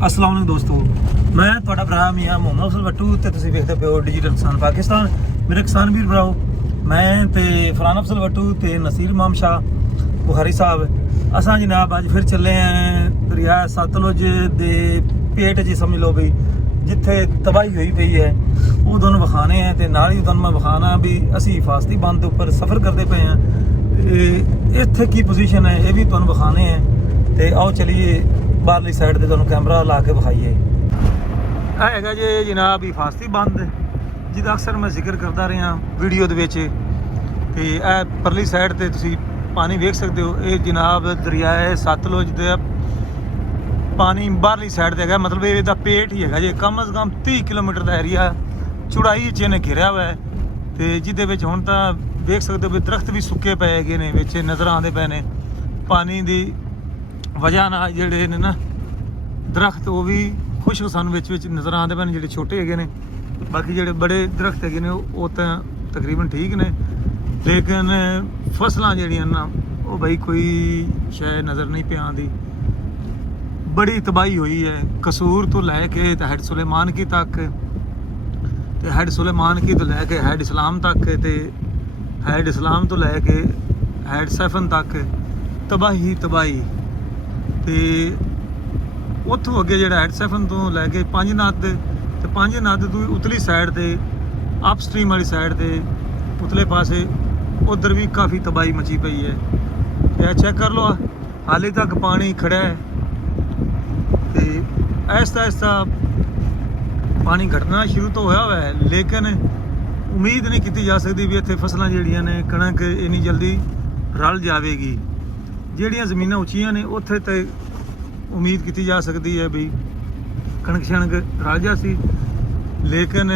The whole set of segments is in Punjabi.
अस्सलाम वालेकुम दोस्तों, मैं ਤੁਹਾਡਾ ਭਰਾ ਮੀਆਂ ਮੁਹੰਮਦ ਅਫਜ਼ਲ ਬੱਟੂ ਤੇ ਤੁਸੀਂ ਵੇਖਦੇ ਪਿਓ ਡਿਜੀਟਲ ਕਿਸਾਨ ਪਾਕਿਸਤਾਨ। ਮੇਰੇ ਕਿਸਾਨ ਵੀਰ ਭਰਾਓ, ਮੈਂ ਤੇ ਫਰਾਨ ਅਫਜ਼ਲ ਬੱਟੂ ਤੇ ਨਸੀਰ ਇਮਾਮ ਸ਼ਾਹ ਬੁਖਾਰੀ ਸਾਹਿਬ ਅਸਾਂ ਜਨਾਬ ਅੱਜ ਫਿਰ ਚੱਲੇ ਆਂ ਦਰਿਆ ਸਤਲੁਜ ਦੇ ਪੇਟ ਜੀ ਸਮਝ ਲਓ ਵੀ ਜਿੱਥੇ ਤਬਾਹੀ ਹੋਈ ਪਈ ਹੈ ਉਹ ਤੁਹਾਨੂੰ ਵਿਖਾਣੇ ਆ ਤੇ ਨਾਲ ਹੀ ਤੁਹਾਨੂੰ ਮੈਂ ਵਿਖਾਣਾ ਵੀ ਅਸੀਂ ਹਿਫਾਜ਼ਤੀ ਬੰਦ ਦੇ ਉੱਪਰ ਸਫ਼ਰ ਕਰਦੇ ਪਏ ਹਾਂ ਤੇ ਇੱਥੇ ਕੀ ਪੋਜੀਸ਼ਨ ਹੈ ਇਹ ਵੀ ਤੁਹਾਨੂੰ ਵਿਖਾਣੇ ਆ। ਤੇ ਆਓ ਚਲੀਏ ਬਾਹਰਲੀ ਸਾਈਡ ਤੇ ਤੁਹਾਨੂੰ ਕੈਮਰਾ ਲਾ ਕੇ ਵਿਖਾਈਏ। ਇਹ ਹੈਗਾ ਜੀ ਜਨਾਬ ਹਿਫਾਜ਼ਤੀ ਬੰਦ ਜਿਹਦਾ ਅਕਸਰ ਮੈਂ ਜ਼ਿਕਰ ਕਰਦਾ ਰਿਹਾ ਵੀਡੀਓ ਦੇ ਵਿੱਚ। ਤੇ ਇਹ ਪਰਲੀ ਸਾਈਡ ਤੇ ਤੁਸੀਂ ਪਾਣੀ ਵੇਖ ਸਕਦੇ ਹੋ, ਇਹ ਜਨਾਬ ਦਰਿਆ ਸਤਲੁਜ ਦੇ ਪਾਣੀ ਬਾਹਰਲੀ ਸਾਈਡ ਤੇ ਹੈਗਾ, ਮਤਲਬ ਇਹਦਾ ਪੇਟ ਹੀ ਹੈਗਾ ਜੀ। ਕਮ ਅਜ਼ ਕਮ 30 ਕਿਲੋਮੀਟਰ ਦਾ ਏਰੀਆ ਚੌੜਾਈ 'ਚ ਇਹਨੇ ਘਿਰਿਆ ਹੋਇਆ ਹੈ ਤੇ ਜਿਹਦੇ ਵਿੱਚ ਹੁਣ ਤਾਂ ਵੇਖ ਸਕਦੇ ਹੋ ਵੀ ਦਰਖਤ ਵੀ ਸੁੱਕੇ ਪਏ ਹੈਗੇ ਨੇ, ਵਿੱਚ ਨਜ਼ਰ ਆਉਂਦੇ ਪਏ ਨੇ ਪਾਣੀ ਦੀ ਵਜ੍ਹਾ ਨਾਲ। ਜਿਹੜੇ ਨੇ ਨਾ ਦਰਖਤ ਉਹ ਵੀ ਖੁਸ਼ਕ ਸਾਨੂੰ ਵਿੱਚ ਨਜ਼ਰ ਆਉਂਦੇ ਪਏ ਨੇ, ਜਿਹੜੇ ਛੋਟੇ ਹੈਗੇ ਨੇ। ਬਾਕੀ ਜਿਹੜੇ ਬੜੇ ਦਰਖਤ ਹੈਗੇ ਨੇ ਉਹ ਤਾਂ ਤਕਰੀਬਨ ਠੀਕ ਨੇ, ਲੇਕਿਨ ਫਸਲਾਂ ਜਿਹੜੀਆਂ ਨਾ ਉਹ ਬਈ ਕੋਈ ਸ਼ਾਇਦ ਨਜ਼ਰ ਨਹੀਂ ਪਿਆ ਆਉਂਦੀ। ਬੜੀ ਤਬਾਹੀ ਹੋਈ ਹੈ ਕਸੂਰ ਤੋਂ ਲੈ ਕੇ ਤੇ ਹੈਡ ਸੁਲੇਮਾਨ ਕੀ ਤੱਕ, ਤੇ ਹੈਡ ਸੁਲੇਮਾਨ ਕੀ ਤੋਂ ਲੈ ਕੇ ਹੈਡ ਇਸਲਾਮ ਤੱਕ, ਤੇ ਹੈਡ ਇਸਲਾਮ ਤੋਂ ਲੈ ਕੇ ਹੈਡ ਸੈਫਨ ਤੱਕ ਤਬਾਹੀ। ਤੇ ਉੱਥੋਂ ਅੱਗੇ ਜਿਹੜਾ ਹੈਡ ਸੈਫਨ ਤੋਂ ਲੈ ਕੇ ਪੰਜ ਨਦ, ਤੇ ਪੰਜ ਨਦ ਤੋਂ ਉਤਲੀ ਸਾਈਡ ਤੇ ਅਪ ਸਟਰੀਮ ਵਾਲੀ ਸਾਈਡ ਤੇ ਉਤਲੇ ਪਾਸੇ ਉਧਰ ਵੀ ਕਾਫੀ ਤਬਾਹੀ ਮਚੀ ਪਈ ਹੈ। ਇਹ ਚੈੱਕ ਕਰ ਲਓ, ਹਾਲੇ ਤੱਕ ਪਾਣੀ ਖੜਾ ਹੈ ਤੇ ਐਸਾ ਪਾਣੀ ਘਟਣਾ ਸ਼ੁਰੂ ਤੋਂ ਹੋਇਆ ਹੈ, ਲੇਕਿਨ ਉਮੀਦ ਨਹੀਂ ਕੀਤੀ ਜਾ ਸਕਦੀ ਵੀ ਇੱਥੇ ਫਸਲਾਂ ਜਿਹੜੀਆਂ ਨੇ ਕਣਕ ਇੰਨੀ ਜਲਦੀ ਰਲ ਜਾਵੇਗੀ। ਜਿਹੜੀਆਂ ਜ਼ਮੀਨਾਂ ਉੱਚੀਆਂ ਨੇ ਉੱਥੇ ਤੇ ਉਮੀਦ ਕੀਤੀ ਜਾ ਸਕਦੀ ਹੈ ਵੀ ਕਣਕ ਛਣਕ ਰਲ ਜਾ ਸੀ, ਲੇਕਿਨ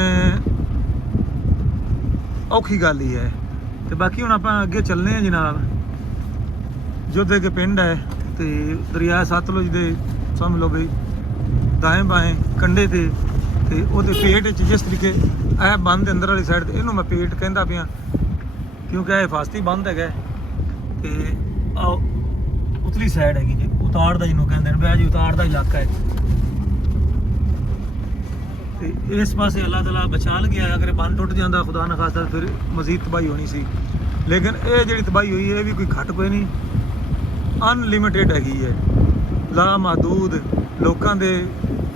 ਔਖੀ ਗੱਲ ਹੀ ਹੈ। ਤੇ ਬਾਕੀ ਹੁਣ ਆਪਾਂ ਅੱਗੇ ਚੱਲਦੇ ਹਾਂ ਜਨਾਬ। ਜੋਧੇ ਕੇ ਪਿੰਡ ਹੈ ਤੇ ਦਰਿਆ ਸਤਲੁਜ ਦੇ ਸਮਝ ਲਓ ਬਈ ਦਾएं ਬਾएं ਕੰਢੇ ਤੇ ਉਹਦੇ ਪੇਟ 'ਚ ਜਿਸ ਤਰੀਕੇ ਇਹ ਬੰਦ ਦੇ ਅੰਦਰ ਵਾਲੀ ਸਾਈਡ ਤੇ ਇਹਨੂੰ ਮੈਂ ਪੇਟ ਕਹਿੰਦਾ ਪਿਆ ਕਿਉਂਕਿ ਇਹ ਹਿਫਾਜ਼ਤੀ ਬੰਦ ਹੈਗਾ। ਤੇ ਉਤਲੀ ਸਾਈਡ ਹੈਗੀ ਜੀ ਉਤਾੜ ਦਾ ਜਿਹਨੂੰ ਕਹਿੰਦੇ ਨੇ, ਵਿਆਹ ਜੀ ਉਤਾੜ ਦਾ ਇਲਾਕਾ ਹੈ। ਤੇ ਇਸ ਪਾਸੇ ਅੱਲਾਹ ਤਾਲਾ ਬਚਾ ਲਿਆ, ਅਗਰ ਬੰਦ ਟੁੱਟ ਜਾਂਦਾ ਖੁਦਾ ਨਾ ਖਾਸਤਾ ਫਿਰ ਮਜ਼ੀਦ ਤਬਾਹੀ ਹੋਣੀ ਸੀ। ਲੇਕਿਨ ਇਹ ਜਿਹੜੀ ਤਬਾਹੀ ਹੋਈ ਹੈ ਇਹ ਵੀ ਕੋਈ ਘੱਟ ਕੋਈ ਨਹੀਂ, ਅਨਲਿਮਿਟਿਡ ਹੈਗੀ ਹੈ, ਲਾ ਮਹਦੂਦ। ਲੋਕਾਂ ਦੇ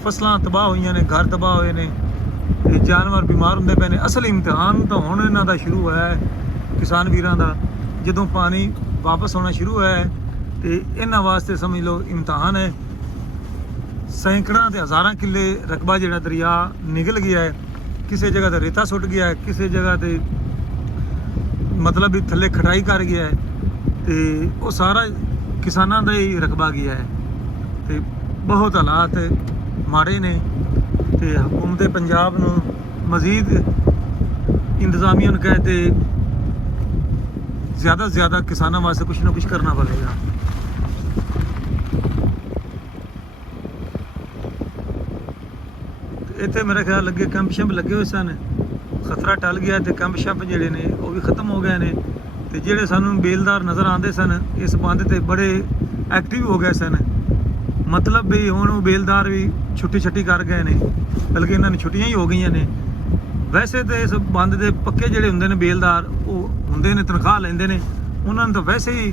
ਫਸਲਾਂ ਤਬਾਹ ਹੋਈਆਂ ਨੇ, ਘਰ ਤਬਾਹ ਹੋਏ ਨੇ ਤੇ ਜਾਨਵਰ ਬਿਮਾਰ ਹੁੰਦੇ ਪਏ ਨੇ। ਅਸਲ ਇਮਤਿਹਾਨ ਤਾਂ ਹੁਣ ਇਹਨਾਂ ਦਾ ਸ਼ੁਰੂ ਹੋਇਆ ਹੈ ਕਿਸਾਨ ਵੀਰਾਂ ਦਾ, ਜਦੋਂ ਪਾਣੀ ਵਾਪਸ ਹੋਣਾ ਸ਼ੁਰੂ ਹੋਇਆ ਹੈ ਤੇ ਇਹਨਾਂ ਵਾਸਤੇ ਸਮਝ ਲਓ ਇਮਤਿਹਾਨ ਹੈ। ਸੈਂਕੜਾਂ ਤੇ ਹਜ਼ਾਰਾਂ ਕਿੱਲੇ ਰਕਬਾ ਜਿਹੜਾ ਦਰਿਆ ਨਿਕਲ ਗਿਆ ਹੈ, ਕਿਸੇ ਜਗ੍ਹਾ ਤੇ ਰੇਤਾ ਸੁੱਟ ਗਿਆ ਹੈ, ਕਿਸੇ ਜਗ੍ਹਾ ਤੇ ਮਤਲਬ ਵੀ ਥੱਲੇ ਖਟਾਈ ਕਰ ਗਿਆ ਹੈ, ਤੇ ਉਹ ਸਾਰਾ ਕਿਸਾਨਾਂ ਦਾ ਹੀ ਰਕਬਾ ਗਿਆ ਹੈ। ਤੇ ਬਹੁਤ ਹਾਲਾਤ ਮਾੜੇ ਨੇ ਤੇ ਹਕੂਮਤ ਪੰਜਾਬ ਨੂੰ ਮਜ਼ੀਦ ਇੰਤਜ਼ਾਮੀਆਂ ਨੂੰ ਕਹੇ ਤੇ ਜ਼ਿਆਦਾ ਤੋਂ ਜ਼ਿਆਦਾ ਕਿਸਾਨਾਂ ਵਾਸਤੇ ਕੁਛ ਨਾ ਕੁਛ ਕਰਨਾ ਪਵੇਗਾ। ਇੱਥੇ ਮੇਰਾ ਖਿਆਲ ਲੱਗੇ ਕੈਂਪ ਸ਼ੈਂਪ ਲੱਗੇ ਹੋਏ ਸਨ, ਖਤਰਾ ਟਲ ਗਿਆ ਤੇ ਕੈਂਪ ਸ਼ੈਂਪ ਜਿਹੜੇ ਨੇ ਉਹ ਵੀ ਖਤਮ ਹੋ ਗਏ ਨੇ। ਤੇ ਜਿਹੜੇ ਸਾਨੂੰ ਬੇਲਦਾਰ ਨਜ਼ਰ ਆਉਂਦੇ ਸਨ ਇਸ ਬੰਦ ਤੇ ਬੜੇ ਐਕਟਿਵ ਹੋ ਗਏ ਸਨ, ਮਤਲਬ ਵੀ ਹੁਣ ਉਹ ਬੇਲਦਾਰ ਵੀ ਛੁੱਟੀ ਕਰ ਗਏ ਨੇ, ਬਲਕਿ ਇਹਨਾਂ ਨੂੰ ਛੁੱਟੀਆਂ ਹੀ ਹੋ ਗਈਆਂ ਨੇ। ਵੈਸੇ ਤਾਂ ਇਸ ਬੰਦ ਦੇ ਪੱਕੇ ਜਿਹੜੇ ਹੁੰਦੇ ਨੇ ਬੇਲਦਾਰ ਉਹ ਹੁੰਦੇ ਨੇ, ਤਨਖਾਹ ਲੈਂਦੇ ਨੇ, ਉਹਨਾਂ ਨੂੰ ਤਾਂ ਵੈਸੇ ਹੀ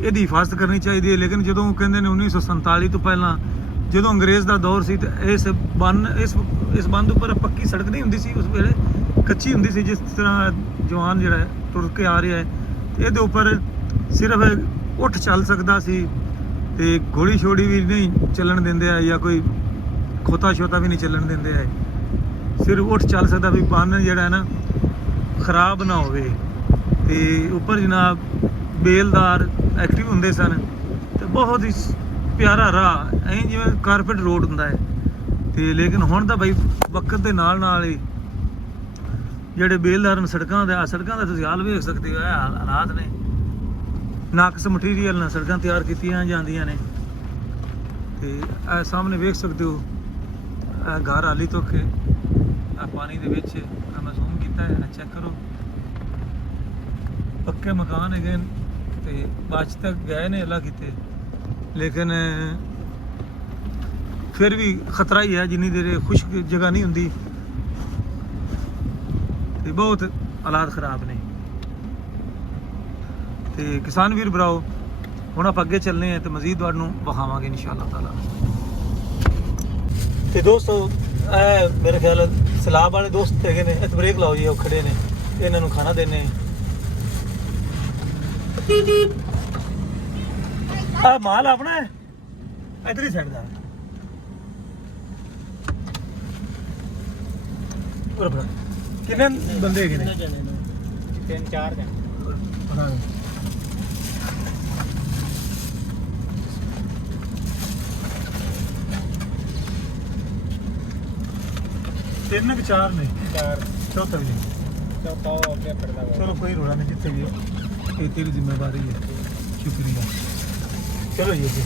ਇਹਦੀ ਹਿਫਾਜ਼ਤ ਕਰਨੀ ਚਾਹੀਦੀ ਹੈ। ਲੇਕਿਨ ਜਦੋਂ ਕਹਿੰਦੇ ਨੇ 1947 ਤੋਂ ਪਹਿਲਾਂ ਜਦੋਂ ਅੰਗਰੇਜ਼ ਦਾ ਦੌਰ ਸੀ ਤੇ ਇਸ ਬੰਦ ਉੱਪਰ ਪੱਕੀ ਸੜਕ ਨਹੀਂ ਹੁੰਦੀ ਸੀ, ਉਸ ਵੇਲੇ ਕੱਚੀ ਹੁੰਦੀ ਸੀ। ਜਿਸ ਤਰ੍ਹਾਂ ਜਵਾਨ ਜਿਹੜਾ ਟੁਰ ਕੇ ਆ ਰਿਹਾ ਹੈ ਇਹਦੇ ਉੱਪਰ ਸਿਰਫ ਉੱਠ ਚੱਲ ਸਕਦਾ ਸੀ ਤੇ ਘੋੜੀ ਛੋੜੀ ਵੀ ਨਹੀਂ ਚੱਲਣ ਦਿੰਦੇ ਆ, ਜਾਂ ਕੋਈ ਖੋਤਾ ਛੋਤਾ ਵੀ ਨਹੀਂ ਚੱਲਣ ਦਿੰਦੇ ਆ, ਸਿਰਫ ਉੱਠ ਚੱਲ ਸਕਦਾ ਵੀ ਬੰਨ ਜਿਹੜਾ ਹੈ ਨਾ ਖਰਾਬ ਨਾ ਹੋਵੇ। ਤੇ ਉੱਪਰ ਜਨਾਬ ਬੇਲਦਾਰ ਐਕਟਿਵ ਹੁੰਦੇ ਸਨ ਤੇ ਬਹੁਤ ਹੀ ਪਿਆਰਾ ਰਾਹ ਐਂ ਜਿਵੇਂ ਕਾਰਪੇਟ ਰੋਡ ਹੁੰਦਾ ਹੈ। ਤੇ ਲੇਕਿਨ ਹੁਣ ਤਾਂ ਬਈ ਵਕਤ ਦੇ ਨਾਲ ਹੀ ਜਿਹੜੇ ਬੇਲਦਾਰ ਨੇ ਸੜਕਾਂ ਦਾ ਤੁਸੀਂ ਹਾਲ ਵੇਖ ਸਕਦੇ ਹੋ, ਇਹ ਹਾਲਾਤ ਨੇ। ਨਾਕਸ ਮਟੀਰੀਅਲ ਨਾਲ ਸੜਕਾਂ ਤਿਆਰ ਕੀਤੀਆਂ ਜਾਂਦੀਆਂ ਨੇ। ਤੇ ਇਹ ਸਾਹਮਣੇ ਵੇਖ ਸਕਦੇ ਹੋ ਇਹ ਘਰ ਹਾਲੀ ਤੋਂ ਕੇ ਪਾਣੀ ਦੇ ਵਿੱਚ ਮੈਂ ਜ਼ੂਮ ਕੀਤਾ ਹੈ, ਚੈੱਕ ਕਰੋ। ਪੱਕੇ ਮਕਾਨ ਹੈਗੇ ਤੇ ਬਾਅਦ ਤੱਕ ਗਏ ਨੇ ਅੱਲਾ ਕੀਤੇ, ਲੇਕਿਨ ਫਿਰ ਵੀ ਖਤਰਾ ਹੀ ਹੈ ਜਿੰਨੀ ਦੇਰ ਖੁਸ਼ਕ ਜਗ੍ਹਾ ਨਹੀਂ ਹੁੰਦੀ ਤੇ ਬਹੁਤ ਹਾਲਾਤ ਖਰਾਬ ਨੇ। ਤੇ ਕਿਸਾਨ ਵੀਰ ਭਰਾਓ ਹੁਣ ਆਪਾਂ ਅੱਗੇ ਚੱਲਨੇ ਆ ਤੇ ਮਜ਼ੀਦ ਤੁਹਾਨੂੰ ਵਿਖਾਵਾਂਗੇ ਇਨਸ਼ਾਅੱਲਾ ਤਾਲਾ। ਤੇ ਦੋਸਤੋ ਇਹ ਮੇਰੇ ਖਿਆਲ ਸਲਾਬ ਵਾਲੇ ਦੋਸਤ ਹੈਗੇ ਨੇ, ਇੱਥੇ ਬ੍ਰੇਕ ਲਾਓ ਜੀ, ਉਹ ਖੜੇ ਨੇ, ਇਹਨਾਂ ਨੂੰ ਖਾਣਾ ਦੇਣੇ ਆ। ਮਾਲ ਆਪਣਾ ਹੈ ਇਧਰ ਹੀ ਸਾਈਡ ਦਾ ਕਿੰਨੇ ਬੰਦੇ ਹੈਗੇ ਨੇ? 3-4 ਜਣੇ। ਤਿੰਨ ਕਿ ਚਾਰ ਨੇ? 4 ਚੌਥਾ ਵੀ ਚੌਥਾ ਹੋ ਗਿਆ ਪਰਦਾ। ਚਲੋ ਕੋਈ ਰੋਣਾ ਨਹੀਂ, ਜਿੱਥੇ ਵੀ ਇਹ ਤੇਰੀ ਜ਼ਿੰਮੇਵਾਰੀ ਹੈ। ਸ਼ੁਕਰੀਆ। ਚਲੋ ਜੀ ਅੱਗੇ।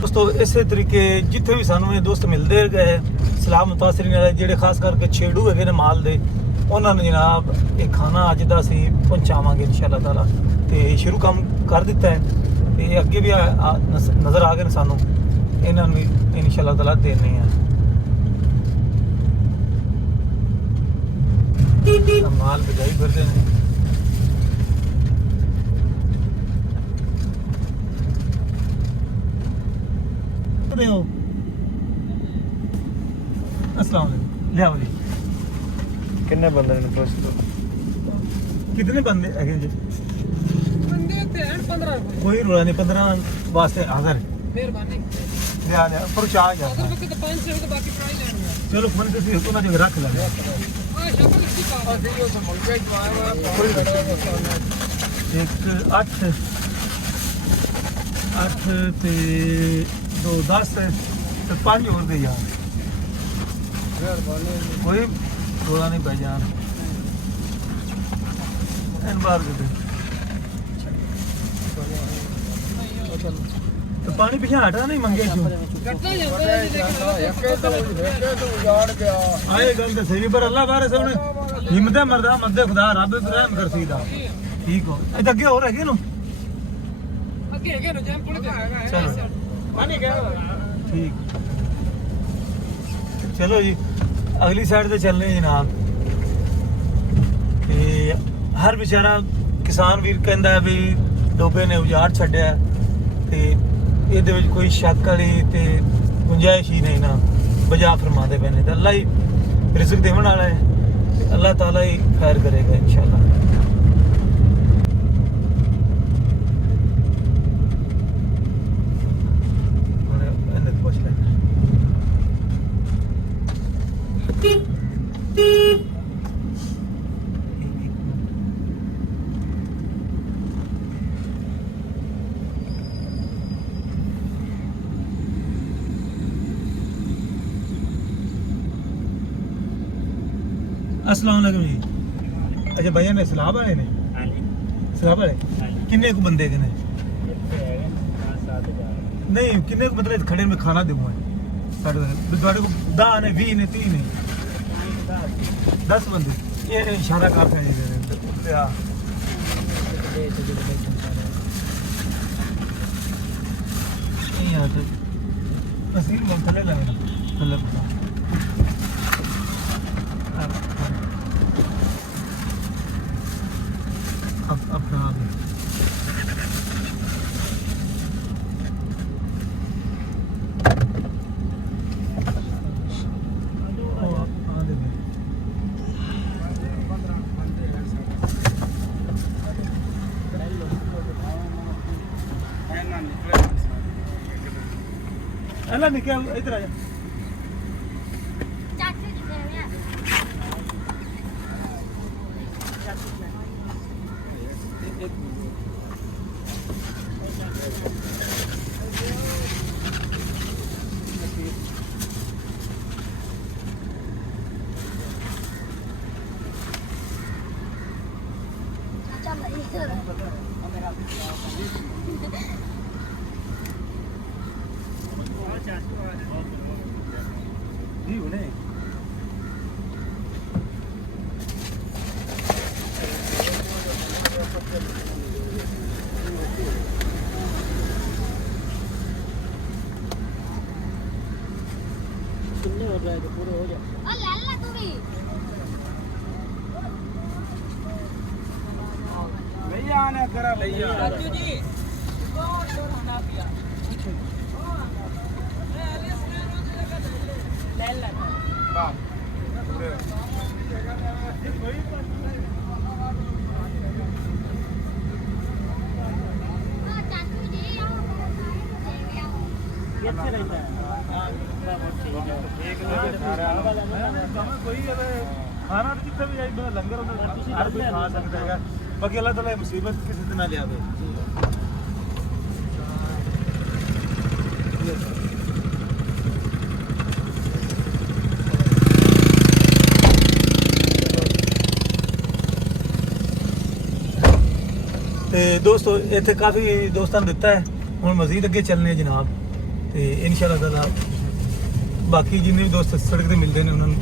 ਦੋਸਤੋ ਇਸੇ ਤਰੀਕੇ ਜਿੱਥੇ ਵੀ ਸਾਨੂੰ ਇਹ ਦੋਸਤ ਮਿਲਦੇ ਗਏ ਸਲਾਮ ਮੁਤਾਸਰੀਨ ਵਾਲੇ, ਜਿਹੜੇ ਖਾਸ ਕਰਕੇ ਛੇੜੂ ਹੈਗੇ ਨੇ ਮਾਲ ਦੇ, ਉਹਨਾਂ ਨੂੰ ਜਨਾਬ ਇਹ ਖਾਣਾ ਅੱਜ ਦਾ ਅਸੀਂ ਪਹੁੰਚਾਵਾਂਗੇ ਇਨਸ਼ਾਅੱਲਾ ਤਾਲਾ। ਤੇ ਸ਼ੁਰੂ ਕੰਮ ਕਰ ਦਿੱਤਾ ਹੈ ਤੇ ਅੱਗੇ ਵੀ ਨਜ਼ਰ ਆ ਗਏ ਨੇ ਸਾਨੂੰ, ਇਹਨਾਂ ਨੂੰ ਵੀ ਇਨਸ਼ਾਅੱਲਾ ਤਾਲਾ ਦੇਣੇ ਆ। ਮਾਲ ਬਜਾਈ ਫਿਰਦੇ ਨੇ। ਹੋ अस्सलाम वालेकुम। लिया वाली कितने बंदे ने पुछ दो? कितने बंदे है जी? बंदे ते हैं 15 कोई रोला नहीं, 15 वास्ते हाजिर मेहरबानी लिया लिया पर चाह जा। अगर वक्त 500 के बाकी प्राइस लेंगे। चलो फोन से सी हुक्म ना रख ले। हां शक्ल इसकी बात है, ये तो मुझे एक 8 ਤੇ 2 10 ਤੇ 5 ਹੋਰ ਦੇ ਯਾਰ। मेहरबानी। कोई रोला नहीं पै जान इन बार दे तो पानी पीछे हटा नहीं मंगे क्यों कटना जाता है लेकिन तो उजाड़ गया। आए गल तो सही पर अल्लाह बारे सोने हिम्मत मरदा मदद खुदा रब रहम कर सीधा ठीक हो। इधर अगे और है नु आगे है ना जैम पुल के चलो पानी क्या ठीक। चलो जी अगली साइड ਤੇ ਚੱਲਨੇ ਜਨਾਬ। ਤੇ ਹਰ ਵਿਚਾਰਾ ਕਿਸਾਨ ਵੀਰ ਕਹਿੰਦਾ ਹੈ ਵੀ ਡੋਬੇ ਨੇ ਉਜਾੜ ਛੱਡਿਆ ਤੇ ਇਹਦੇ ਵਿੱਚ ਕੋਈ ਸ਼ੱਕ ਵਾਲੀ ਤੇ ਗੁੰਜਾਇਸ਼ ਹੀ ਨਹੀਂ ਨਾ ਬਜਾ ਫਰਮਾਦੇ ਪਏ ਨੇ। ਤੇ ਅੱਲਾ ਹੀ ਰਿਜ਼ਕ ਦੇਣ ਵਾਲਾ ਹੈ, ਅੱਲਾਹ ਤਾਲਾ ਹੀ ਖੈਰ ਕਰੇਗਾ ਇਨਸ਼ਾਅੱਲਾ। अस्सलाम वालेकुम जी। अच्छा भैया ने सलाब वाले ने? हां जी। सलाब वाले किन्ने को बंदे ने? नहीं किन्ने को मतलब खड़े में खाना देऊँ साढ़े को 10 ने 20 ने 30 ने 10 बंदे ये इशारा करते हैं। यहाँ तो तस्वीर में थले लगे थले अब कहाँ गए? अल्लाह निकल इधर आ जा। जाए तो पूरे हो जाए भैया आने करा भैया राजू जी ਇੱਥੇ ਰਹਿੰਦਾ ਕੋਈ ਖਾਣਾ ਤਾਂ ਕਿੱਥੇ ਵੀ ਜਾਈ ਲੰਗਰ ਉਹਦਾ ਹਰ ਕੋਈ ਖਾ ਸਕਦਾ ਹੈਗਾ ਬਾਕੀ ਅੱਲਾਹ ਤਾਲਾ ਇਹ ਮੁਸੀਬਤ ਕਿਸੇ ਤੇ ਨਾ ਲਿਆਵੇ ਤੇ ਦੋਸਤੋ ਇੱਥੇ ਕਾਫੀ ਦੋਸਤਾਂ ਨੇ ਦਿੱਤਾ ਹੈ ਹੁਣ ਮਜ਼ੀਦ ਅੱਗੇ ਚੱਲਨੇ ਜਨਾਬ ਤੇ ਇਨਸ਼ਾਅੱਲਾ ਤਾਲਾ ਬਾਕੀ ਜਿੰਨੇ ਵੀ ਦੋਸਤ ਸੜਕ ਤੇ ਮਿਲਦੇ ਨੇ ਉਹਨਾਂ ਨੂੰ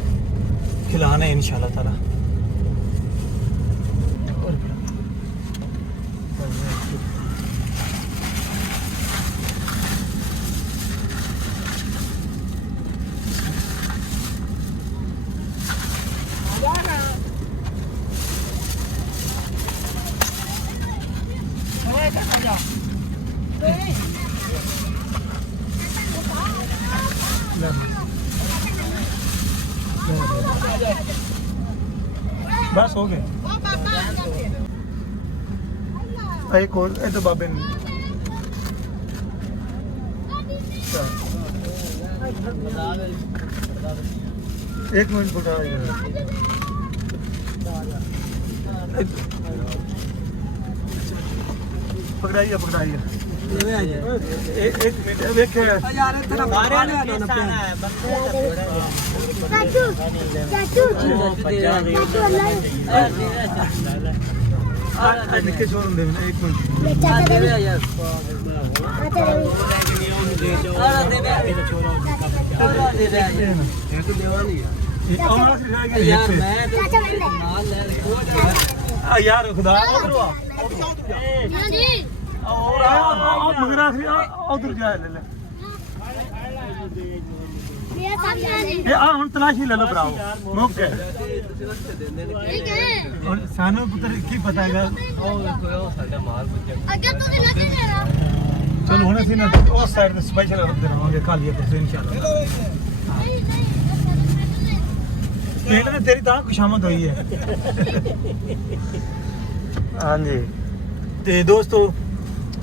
ਖਿਲਾਣਾ ਹੈ ਇਨਸ਼ਾਅੱਲਾ ਤਾਲਾ बस हो गए एक और तो बाबे ने एक मिनट बुला पकड़ाइए पकड़ाइए एक मिनट देख यार इतना मारे ने चाचू चाचू निके छोड़ दे एक मिनट चाचा दे यार यार मैं यार खुदा हां जी और मगर आखिरी उधर जाए ले ले मेरा सामने जी ये आ हुन तलाशी ले लो भराओ मुक गए ठीक है और सानू पुत्र की पता हैगा अगर तू नहीं दे रहा चलो हुन ਅਸੀਂ ਨਾ ਉਸ ਸਾਈਡ ਤੇ ਸਪੈਸ਼ਲ ਰੱਖਦੇ ਰਹਾਂਗੇ ਖਾਲੀ ਪਰ ਇਨਸ਼ਾਅੱਲਾ ਪਿੰਡ ਤੇ ਤੇਰੀ ਤਾਂ ਖੁਸ਼ਾਮਦ ਹੋਈ ਹੈ ਹਾਂਜੀ ਤੇ ਦੋਸਤੋ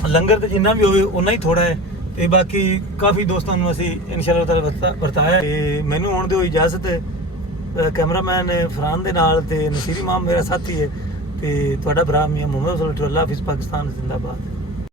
ਲੰਗਰ ਤੇ ਜਿੰਨਾ ਵੀ ਹੋਵੇ ਉਨਾ ਹੀ ਥੋੜਾ ਹੈ ਤੇ ਬਾਕੀ ਕਾਫੀ ਦੋਸਤਾਂ ਨੂੰ ਅਸੀਂ ਇਨਸ਼ਾਅੱਲਾ ਤਾਲਾ ਵਰਤਾਇਆ ਤੇ ਮੈਨੂੰ ਹੁਣ ਦਿਓ ਇਜਾਜ਼ਤ ਕੈਮਰਾਮੈਨ ਫਰਾਨ ਦੇ ਨਾਲ ਤੇ ਨਸੀਰ ਇਮਾਮ ਮੇਰਾ ਸਾਥੀ ਹੈ ਤੇ ਤੁਹਾਡਾ ਭਰਾ ਮੀਆਂ ਮੁਹੰਮਦ ਸੱਲੱਲਾਹੁ ਅਲੈਹਿ ਵਸੱਲਮ ਪਾਕਿਸਤਾਨ ਜ਼ਿੰਦਾਬਾਦ